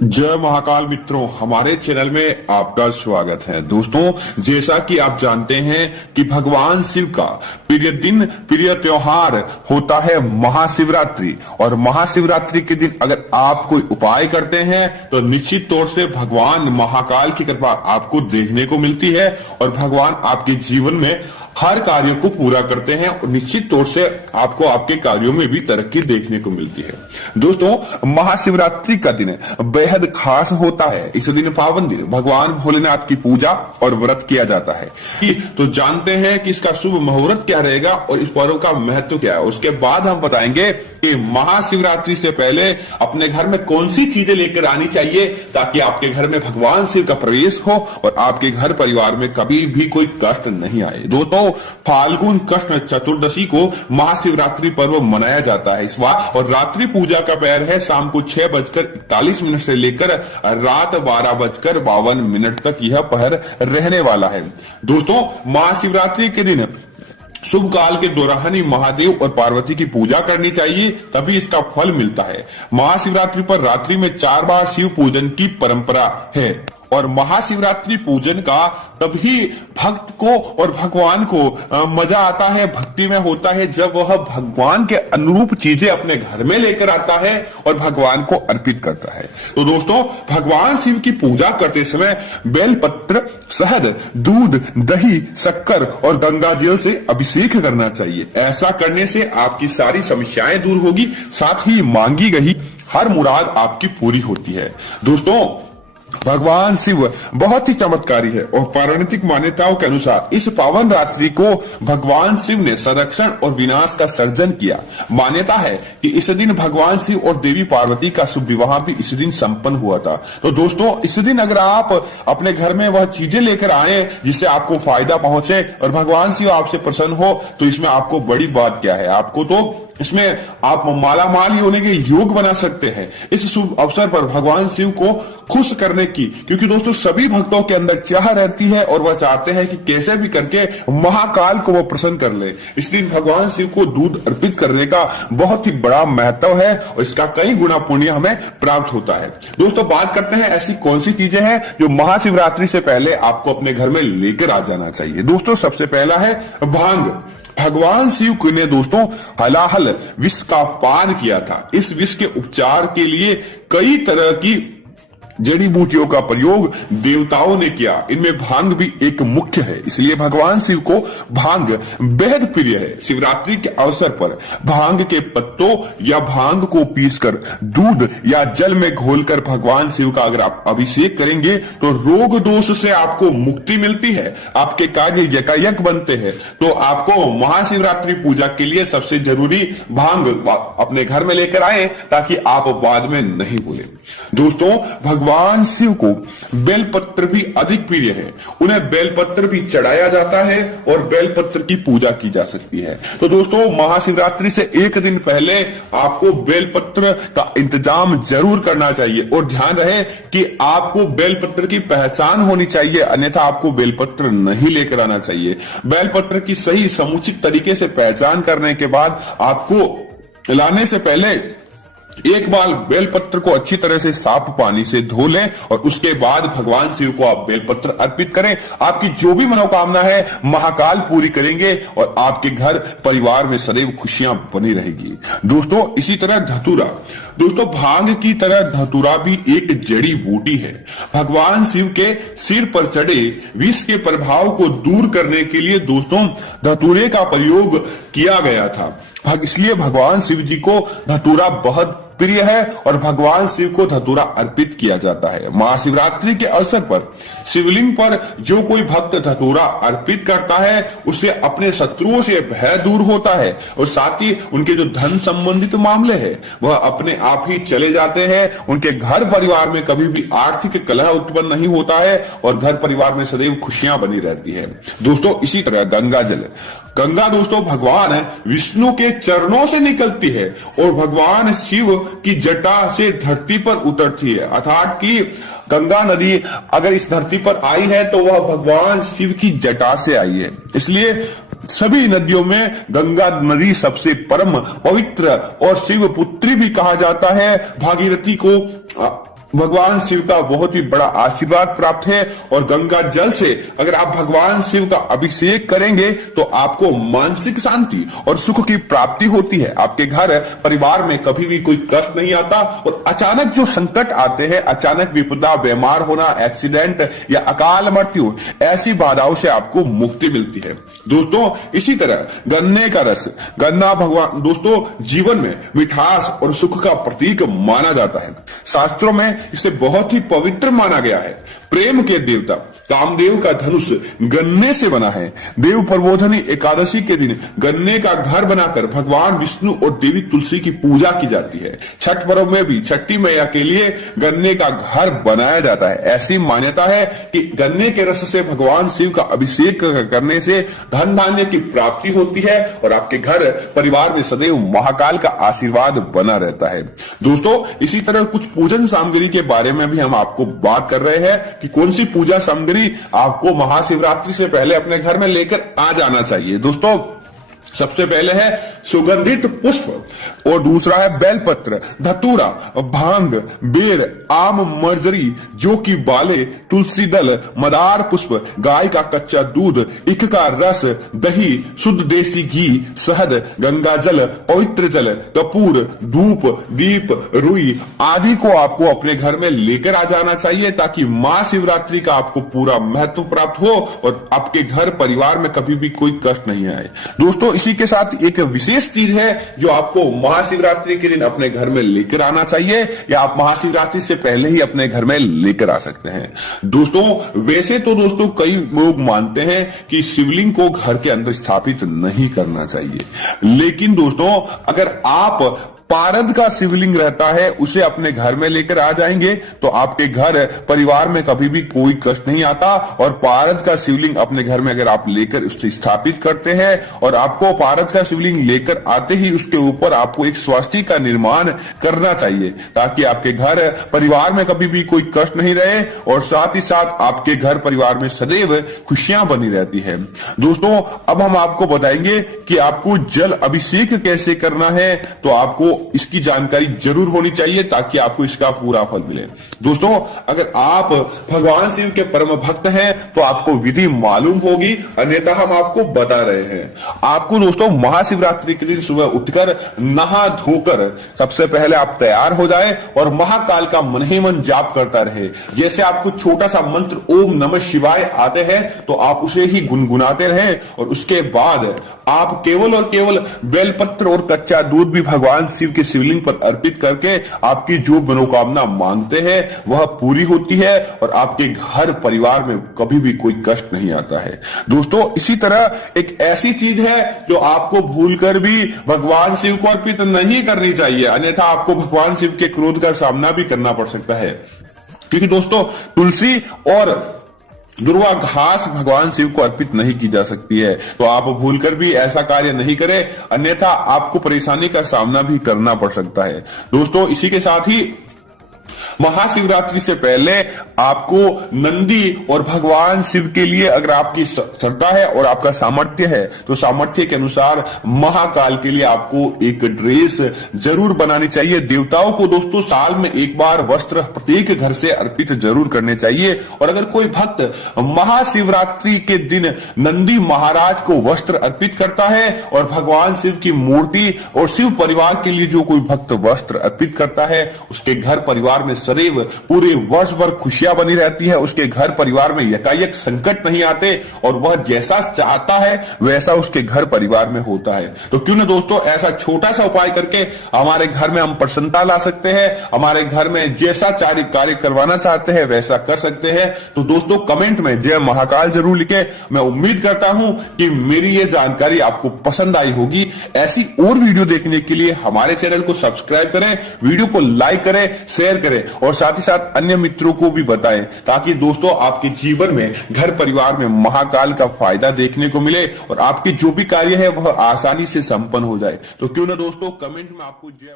जय महाकाल मित्रों, हमारे चैनल में आपका स्वागत है। दोस्तों, जैसा कि आप जानते हैं कि भगवान शिव का प्रिय दिन, प्रिय त्योहार होता है महाशिवरात्रि। और महाशिवरात्रि के दिन अगर आप कोई उपाय करते हैं तो निश्चित तौर से भगवान महाकाल की कृपा आपको देखने को मिलती है और भगवान आपके जीवन में हर कार्य को पूरा करते हैं और निश्चित तौर से आपको आपके कार्यों में भी तरक्की देखने को मिलती है। दोस्तों, महाशिवरात्रि का दिन बेहद खास होता है। इस दिन पावन दिन भगवान भोलेनाथ की पूजा और व्रत किया जाता है। तो जानते हैं कि इसका शुभ मुहूर्त क्या रहेगा और इस पर्व का महत्व क्या है। उसके बाद हम बताएंगे कि महाशिवरात्रि से पहले अपने घर में कौन सी चीजें लेकर आनी चाहिए ताकि आपके घर में भगवान शिव का प्रवेश हो और आपके घर परिवार में कभी भी कोई कष्ट नहीं आए। दोस्तों, फाल्गुन कृष्ण चतुर्दशी को महाशिवरात्रि पर्व मनाया जाता है इस बार, और रात्रि पूजा का पैर है शाम को 6:41 से लेकर रात 12:52 तक यह पहर रहने वाला है। दोस्तों, महाशिवरात्रि के दिन शुभ काल के दौरान ही महादेव और पार्वती की पूजा करनी चाहिए, तभी इसका फल मिलता है। महाशिवरात्रि पर रात्रि में 4 बार शिव पूजन की परंपरा है और महाशिवरात्रि पूजन का तभी भक्त को और भगवान को मजा आता है, भक्ति में होता है, जब वह भगवान के अनुरूप चीजें अपने घर में लेकर आता है और भगवान को अर्पित करता है। तो दोस्तों, भगवान शिव की पूजा करते समय बेलपत्र, शहद, दूध, दही, शक्कर और गंगा जल से अभिषेक करना चाहिए। ऐसा करने से आपकी सारी समस्याएं दूर होगी, साथ ही मांगी गई हर मुराद आपकी पूरी होती है। दोस्तों, भगवान शिव बहुत ही चमत्कारी है और पौराणिक मान्यताओं के अनुसार इस पावन रात्रि को भगवान शिव ने संरक्षण और विनाश का सर्जन किया। मान्यता है कि इस दिन भगवान शिव और देवी पार्वती का शुभ विवाह भी इस दिन संपन्न हुआ था। तो दोस्तों, इस दिन अगर आप अपने घर में वह चीजें लेकर आए जिससे आपको फायदा पहुंचे और भगवान शिव आपसे प्रसन्न हो, तो इसमें आपको बड़ी बात क्या है, आपको तो इसमें आप मालामाल ही होने के योग बना सकते हैं। इस शुभ अवसर पर भगवान शिव को खुश करने की, क्योंकि दोस्तों सभी भक्तों के अंदर चाह रहती है और वह चाहते हैं कि कैसे भी करके महाकाल को वो प्रसन्न कर ले। इस दिन भगवान शिव को दूध अर्पित करने का बहुत ही बड़ा महत्व है और इसका कई गुना पुण्य हमें प्राप्त होता है। दोस्तों, बात करते हैं ऐसी कौन सी चीजें हैं जो महाशिवरात्रि से पहले आपको अपने घर में लेकर आ जाना चाहिए। दोस्तों, सबसे पहला है भांग। भगवान शिव ने दोस्तों हलाहल विष का पान किया था। इस विष के उपचार के लिए कई तरह की जड़ी बूटियों का प्रयोग देवताओं ने किया, इनमें भांग भी एक मुख्य है, इसलिए भगवान शिव को भांग बेहद प्रिय है। शिवरात्रि के अवसर पर भांग के पत्तों या भांग को पीसकर दूध या जल में घोलकर भगवान शिव का अगर आप अभिषेक करेंगे तो रोग दोष से आपको मुक्ति मिलती है, आपके कार्य यकायक बनते हैं। तो आपको महाशिवरात्रि पूजा के लिए सबसे जरूरी भांग अपने घर में लेकर आए ताकि आप बाद में नहीं भूलें। दोस्तों, भगवान शिव को बेलपत्र भी अधिक प्रिय है, उन्हें बेलपत्र भी चढ़ाया जाता है और बेलपत्र की पूजा की जा सकती है। तो दोस्तों, महाशिवरात्रि से एक दिन पहले आपको बेलपत्र का इंतजाम जरूर करना चाहिए और ध्यान रहे कि आपको बेलपत्र की पहचान होनी चाहिए, अन्यथा आपको बेलपत्र नहीं लेकर आना चाहिए। बेलपत्र की सही समुचित तरीके से पहचान करने के बाद आपको लाने से पहले एक बार बेलपत्र को अच्छी तरह से साफ पानी से धो लें और उसके बाद भगवान शिव को आप बेलपत्र अर्पित करें। आपकी जो भी मनोकामना है महाकाल पूरी करेंगे और आपके घर परिवार में सदैव खुशियां बनी रहेगी। दोस्तों, इसी तरह धतूरा। दोस्तों, भांग की तरह धतूरा भी एक जड़ी बूटी है। भगवान शिव के सिर पर चढ़े विष के प्रभाव को दूर करने के लिए दोस्तों धतूरे का प्रयोग किया गया था। इसलिए भगवान शिव जी को धतूरा बहुत प्रिय है और भगवान शिव को धतूरा अर्पित किया जाता है। महाशिवरात्रि के अवसर पर शिवलिंग पर जो कोई भक्त धतूरा अर्पित करता है उससे अपने शत्रुओं से भय दूर होता है और साथ ही उनके जो धन संबंधित मामले हैं वह अपने आप ही चले जाते हैं। उनके घर परिवार में कभी भी आर्थिक कलह उत्पन्न नहीं होता है और घर परिवार में सदैव खुशियां बनी रहती है। दोस्तों, इसी तरह गंगा जल। गंगा दोस्तों भगवान विष्णु के चरणों से निकलती है और भगवान शिव की जटा से धरती पर उतरती है, अर्थात कि गंगा नदी अगर इस धरती पर आई है तो वह भगवान शिव की जटा से आई है। इसलिए सभी नदियों में गंगा नदी सबसे परम पवित्र और शिव पुत्री भी कहा जाता है। भागीरथी को भगवान शिव का बहुत ही बड़ा आशीर्वाद प्राप्त है और गंगा जल से अगर आप भगवान शिव का अभिषेक करेंगे तो आपको मानसिक शांति और सुख की प्राप्ति होती है। आपके घर परिवार में कभी भी कोई कष्ट नहीं आता और अचानक जो संकट आते हैं, अचानक विपदा, बीमार होना, एक्सीडेंट या अकाल मृत्यु, ऐसी बाधाओं से आपको मुक्ति मिलती है। दोस्तों इसी तरह गन्ने का रस, गन्ना भगवान दोस्तों जीवन में मिठास और सुख का प्रतीक माना जाता है। शास्त्रों में इसे बहुत ही पवित्र माना गया है। प्रेम के देवता कामदेव का धनुष गन्ने से बना है। देव प्रबोधनी एकादशी के दिन गन्ने का घर बनाकर भगवान विष्णु और देवी तुलसी की पूजा की जाती है। छठ पर्व में भी छठी मैया के लिए गन्ने का घर बनाया जाता है। ऐसी मान्यता है कि गन्ने के रस से भगवान शिव का अभिषेक करने से धन धान्य की प्राप्ति होती है और आपके घर परिवार में सदैव महाकाल का आशीर्वाद बना रहता है। दोस्तों इसी तरह कुछ पूजन सामग्री के बारे में भी हम आपको बात कर रहे हैं कि कौन सी पूजा सामग्री आपको महाशिवरात्रि से पहले अपने घर में लेकर आ जाना चाहिए। दोस्तों सबसे पहले है सुगंधित पुष्प और दूसरा है बेलपत्र, धतूरा, भांग, बेर, आम, मर्जरी, जो की बाले, तुलसी दल, मदार पुष्प, गाय का कच्चा दूध, इख का रस, दही, शुद्ध देसी घी, शहद, गंगा जल, पवित्र जल, कपूर, धूप, दीप, रुई आदि को आपको अपने घर में लेकर आ जाना चाहिए ताकि महाशिवरात्रि का आपको पूरा महत्व प्राप्त हो और आपके घर परिवार में कभी भी कोई कष्ट नहीं आए। दोस्तों इसी के साथ एक विशेष चीज है जो आपको महाशिवरात्रि के दिन अपने घर में लेकर आना चाहिए या आप महाशिवरात्रि से पहले ही अपने घर में लेकर आ सकते हैं। दोस्तों वैसे तो दोस्तों कई लोग मानते हैं कि शिवलिंग को घर के अंदर स्थापित नहीं करना चाहिए, लेकिन दोस्तों अगर आप पारद का शिवलिंग रहता है उसे अपने घर में लेकर आ जाएंगे तो आपके घर परिवार में कभी भी कोई कष्ट नहीं आता। और पारद का शिवलिंग अपने घर में अगर आप लेकर उसे स्थापित करते हैं और आपको पारद का शिवलिंग लेकर आते ही उसके ऊपर आपको एक स्वस्तिक का निर्माण करना चाहिए ताकि आपके घर परिवार में कभी भी कोई कष्ट नहीं रहे और साथ ही साथ आपके घर परिवार में सदैव खुशियां बनी रहती है। दोस्तों अब हम आपको बताएंगे कि आपको जल अभिषेक कैसे करना है, तो आपको इसकी जानकारी जरूर होनी चाहिए ताकि आपको इसका पूरा फल मिले। दोस्तों अगर आप भगवान शिव के परम भक्त हैं तो आपको विधि मालूम होगी, अन्यथा हम आपको बता रहे हैं। आपको दोस्तों महाशिवरात्रि के दिन सुबह उठकर नहा धोकर सबसे पहले आप तैयार हो जाए और महाकाल का मन ही मन जाप करता रहे। जैसे आपको छोटा सा मंत्र ओम नमः शिवाय आते हैं तो आप उसे ही गुनगुनाते रहे और उसके बाद आप केवल और केवल बेलपत्र और कच्चा दूध भी भगवान शिव के शिवलिंग पर अर्पित करके आपकी जो मनोकामना मांगते हैं वह पूरी होती है और आपके घर परिवार में कभी भी कोई कष्ट नहीं आता है। दोस्तों इसी तरह एक ऐसी चीज है जो आपको भूलकर भी भगवान शिव को अर्पित नहीं करनी चाहिए, अन्यथा आपको भगवान शिव के क्रोध का सामना भी करना पड़ सकता है। क्योंकि दोस्तों तुलसी और दुर्वा घास भगवान शिव को अर्पित नहीं की जा सकती है, तो आप भूलकर भी ऐसा कार्य नहीं करें, अन्यथा आपको परेशानी का सामना भी करना पड़ सकता है। दोस्तों इसी के साथ ही महाशिवरात्रि से पहले आपको नंदी और भगवान शिव के लिए अगर आपकी श्रद्धा है और आपका सामर्थ्य है तो सामर्थ्य के अनुसार महाकाल के लिए आपको एक ड्रेस जरूर बनानी चाहिए। देवताओं को दोस्तों साल में एक बार वस्त्र प्रत्येक घर से अर्पित जरूर करने चाहिए और अगर कोई भक्त महाशिवरात्रि के दिन नंदी महाराज को वस्त्र अर्पित करता है और भगवान शिव की मूर्ति और शिव परिवार के लिए जो कोई भक्त वस्त्र अर्पित करता है उसके घर परिवार में सदैव पूरे वर्ष भर खुशियां बनी रहती है, उसके घर परिवार में यकायक संकट नहीं आते और वह जैसा चाहता है वैसा उसके घर परिवार में होता है। तो क्यों ना दोस्तों ऐसा छोटा सा उपाय करके हमारे घर में हम प्रसन्नता ला सकते हैं, हमारे घर में जैसा कार्य करवाना चाहते हैं वैसा कर सकते हैं। तो दोस्तों कमेंट में जय महाकाल जरूर लिखे। मैं उम्मीद करता हूं कि मेरी ये जानकारी आपको पसंद आई होगी। ऐसी और वीडियो देखने के लिए हमारे चैनल को सब्सक्राइब करें, वीडियो को लाइक करें, शेयर करें और साथ ही साथ अन्य मित्रों को भी बताएं ताकि दोस्तों आपके जीवन में घर परिवार में महाकाल का फायदा देखने को मिले और आपके जो भी कार्य है वह आसानी से संपन्न हो जाए। तो क्यों ना दोस्तों कमेंट में आपको जय